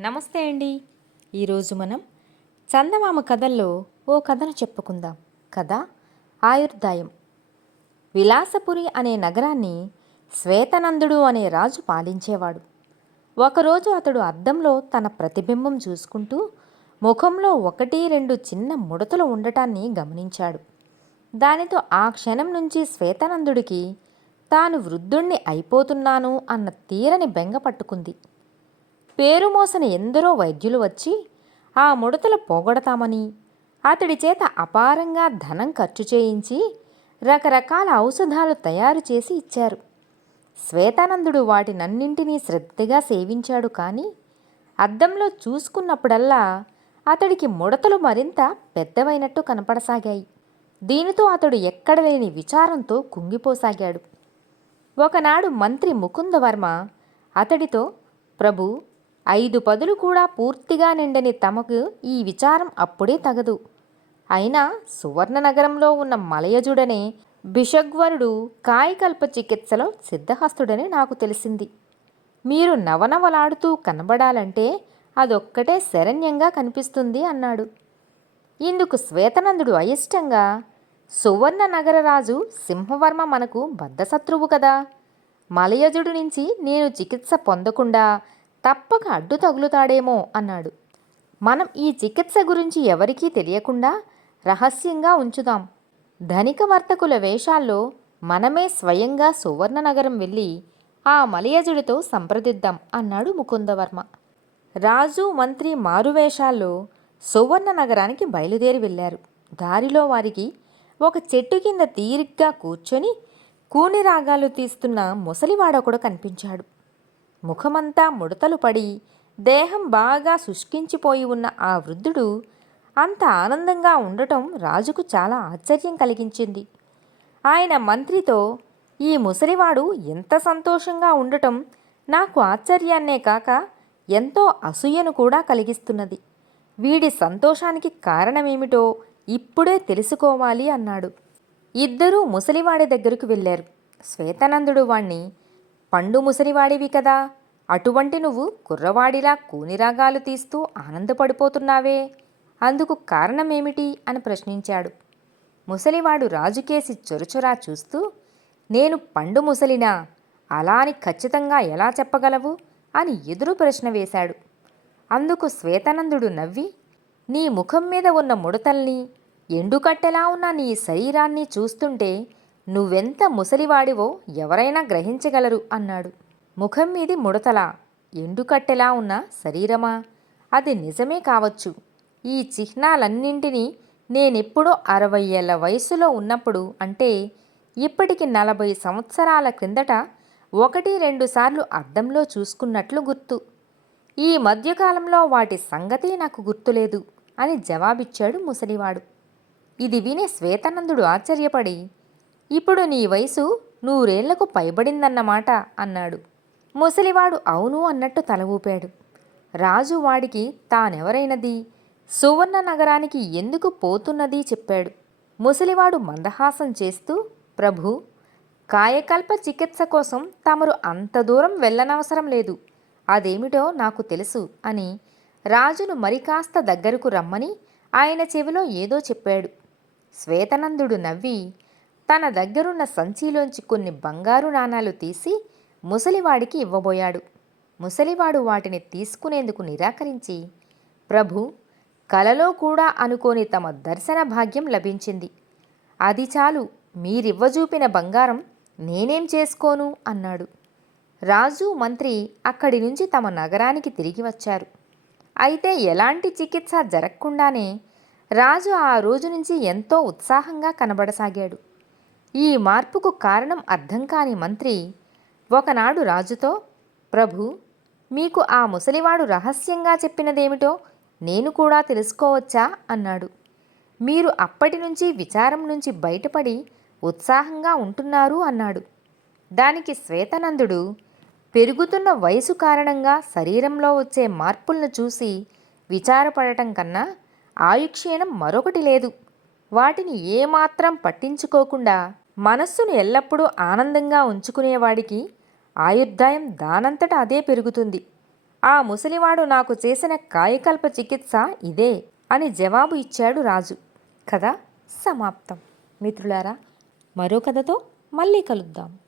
నమస్తే అండి. ఈరోజు మనం చందమామ కథల్లో ఓ కథను చెప్పుకుందాం. కథ ఆయుర్దాయం. విలాసపురి అనే నగరాన్ని శ్వేతనందుడు అనే రాజు పాలించేవాడు. ఒకరోజు అతడు అద్దంలో తన ప్రతిబింబం చూసుకుంటూ ముఖంలో ఒకటి రెండు చిన్న ముడతలు ఉండటాన్ని గమనించాడు. దానితో ఆ క్షణం నుంచి శ్వేతానందుడికి తాను వృద్ధుణ్ణి అయిపోతున్నాను అన్న తీరని బెంగ పట్టుకుంది. పేరు మోసిన ఎందరో వైద్యులు వచ్చి ఆ ముడతలు పోగొడతామని అతడి చేత అపారంగా ధనం ఖర్చు చేయించి రకరకాల ఔషధాలు తయారు చేసి ఇచ్చారు. శ్వేతానందుడు వాటినన్నింటినీ శ్రద్ధగా సేవించాడు కానీ అద్దంలో చూసుకున్నప్పుడల్లా అతడికి ముడతలు మరింత పెద్దవైనట్టు కనపడసాగాయి. దీనితో అతడు ఎక్కడ లేని విచారంతో కుంగిపోసాగాడు. ఒకనాడు మంత్రి ముకుందవర్మ అతడితో ప్రభు ఐదు పదులు కూడా పూర్తిగా నిండని తమకు ఈ విచారం అప్పుడే తగదు. అయినా సువర్ణ నగరంలో ఉన్న మలయజుడనే బిషగ్వరుడు కాయకల్ప చికిత్సలో సిద్ధహస్తుడని నాకు తెలిసింది. మీరు నవనవలాడుతూ కనబడాలంటే అదొక్కటే శరణ్యంగా కనిపిస్తుంది అన్నాడు. ఇందుకు శ్వేతనందుడు అయిష్టంగా సువర్ణ నగరరాజు సింహవర్మ మనకు బద్ధశత్రువు కదా. మలయజుడు నుంచి నేను చికిత్స పొందకుండా తప్పక అడ్డు తగులుతాడేమో అన్నాడు. మనం ఈ చికిత్స గురించి ఎవరికీ తెలియకుండా రహస్యంగా ఉంచుదాం. ధనిక వర్తకుల వేషాల్లో మనమే స్వయంగా సువర్ణ నగరం వెళ్ళి ఆ మలయజుడితో సంప్రదిద్దాం అన్నాడు ముకుందవర్మ. రాజు మంత్రి మారువేషాల్లో సువర్ణ నగరానికి బయలుదేరి వెళ్ళారు. దారిలో వారికి ఒక చెట్టు కింద తీరిగ్గా కూర్చొని కూని రాగాలు తీస్తున్న ముసలివాడొకడు కనిపించాడు. ముఖమంతా ముడతలు పడి దేహం బాగా శుష్కించిపోయి ఉన్న ఆ వృద్ధుడు అంత ఆనందంగా ఉండటం రాజుకు చాలా ఆశ్చర్యం కలిగించింది. ఆయన మంత్రితో ఈ ముసలివాడు ఎంత సంతోషంగా ఉండటం నాకు ఆశ్చర్యాన్నే కాక ఎంతో అసూయను కూడా కలిగిస్తున్నది. వీడి సంతోషానికి కారణమేమిటో ఇప్పుడే తెలుసుకోవాలి అన్నాడు. ఇద్దరూ ముసలివాడి దగ్గరకు వెళ్ళారు. శ్వేతానందుడు వాణ్ణి పండు ముసలివాడివి కదా. అటువంటి నువ్వు కుర్రవాడిలా కూనిరాగాలు తీస్తూ ఆనందపడిపోతున్నావే. అందుకు కారణమేమిటి? అని ప్రశ్నించాడు. ముసలివాడు రాజుకేసి చొరచొరా చూస్తూ నేను పండు ముసలినా? అలా అని ఖచ్చితంగా ఎలా చెప్పగలవు? అని ఎదురు ప్రశ్న వేశాడు. అందుకు శ్వేతానందుడు నవ్వి నీ ముఖం మీద ఉన్న ముడతల్ని ఎండుకట్టెలా ఉన్న నీ శరీరాన్ని చూస్తుంటే నువ్వెంత ముసలివాడివో ఎవరైనా గ్రహించగలరు అన్నాడు. ముఖం మీది ముడతలా ఎండుకట్టెలా ఉన్న శరీరమా? అది నిజమే కావచ్చు. ఈ చిహ్నాలన్నింటినీ నేనెప్పుడో అరవై ఏళ్ళ వయసులో ఉన్నప్పుడు అంటే ఇప్పటికి నలభై సంవత్సరాల క్రిందట ఒకటి రెండుసార్లు అద్దంలో చూసుకున్నట్లు గుర్తు. ఈ మధ్యకాలంలో వాటి సంగతి నాకు గుర్తులేదు అని జవాబిచ్చాడు ముసలివాడు. ఇది విని శ్వేతానందుడు ఆశ్చర్యపడి ఇప్పుడు నీ వయసు నూరేళ్ళకు పైబడిందన్నమాట అన్నాడు. ముసలివాడు అవును అన్నట్టు తల ఊపాడు. రాజు వాడికి తానెవరైనది? సువర్ణ నగరానికి ఎందుకు పోతున్నది చెప్పాడు. ముసలివాడు మందహాసం చేస్తూ ప్రభు కాయకల్ప చికిత్స కోసం తమరు అంత దూరం వెళ్ళనవసరం లేదు. అదేమిటో నాకు తెలుసు అని రాజును మరికాస్త దగ్గరకు రమ్మని ఆయన చెవిలో ఏదో చెప్పాడు. శ్వేతనందుడు నవ్వి తన దగ్గరున్న సంచిలోంచి కొన్ని బంగారు నాణాలు తీసి ముసలివాడికి ఇవ్వబోయాడు. ముసలివాడు వాటిని తీసుకునేందుకు నిరాకరించి ప్రభు కలలో కూడా అనుకోని తమ దర్శన భాగ్యం లభించింది. అది చాలు మీరివ్వజూపిన బంగారం నేనేం చేసుకోను అన్నాడు. రాజు మంత్రి అక్కడి నుంచి తమ నగరానికి తిరిగి వచ్చారు. అయితే ఎలాంటి చికిత్స జరగకుండానే రాజు ఆ రోజు నుంచి ఎంతో ఉత్సాహంగా కనబడసాగాడు. ఈ మార్పుకు కారణం అర్థం కాని మంత్రి ఒకనాడు రాజుతో ప్రభు మీకు ఆ ముసలివాడు రహస్యంగా చెప్పినదేమిటో నేను కూడా తెలుసుకోవచ్చా అన్నాడు. మీరు అప్పటి నుంచి విచారం నుంచి బయటపడి ఉత్సాహంగా ఉంటున్నారు అన్నాడు. దానికి శ్వేతనందుడు పెరుగుతున్న వయసు కారణంగా శరీరంలో వచ్చే మార్పులను చూసి విచారపడటం కన్నా ఆయుక్షీణం మరొకటి లేదు. వాటిని ఏమాత్రం పట్టించుకోకుండా మనస్సును ఎల్లప్పుడూ ఆనందంగా ఉంచుకునేవాడికి ఆయుర్దాయం దానంతట అదే పెరుగుతుంది. ఆ ముసలివాడు నాకు చేసిన కాయకల్ప చికిత్స ఇదే అని జవాబు ఇచ్చాడు రాజు. కథ సమాప్తం. మిత్రులారా మరో కథతో మళ్ళీ కలుద్దాం.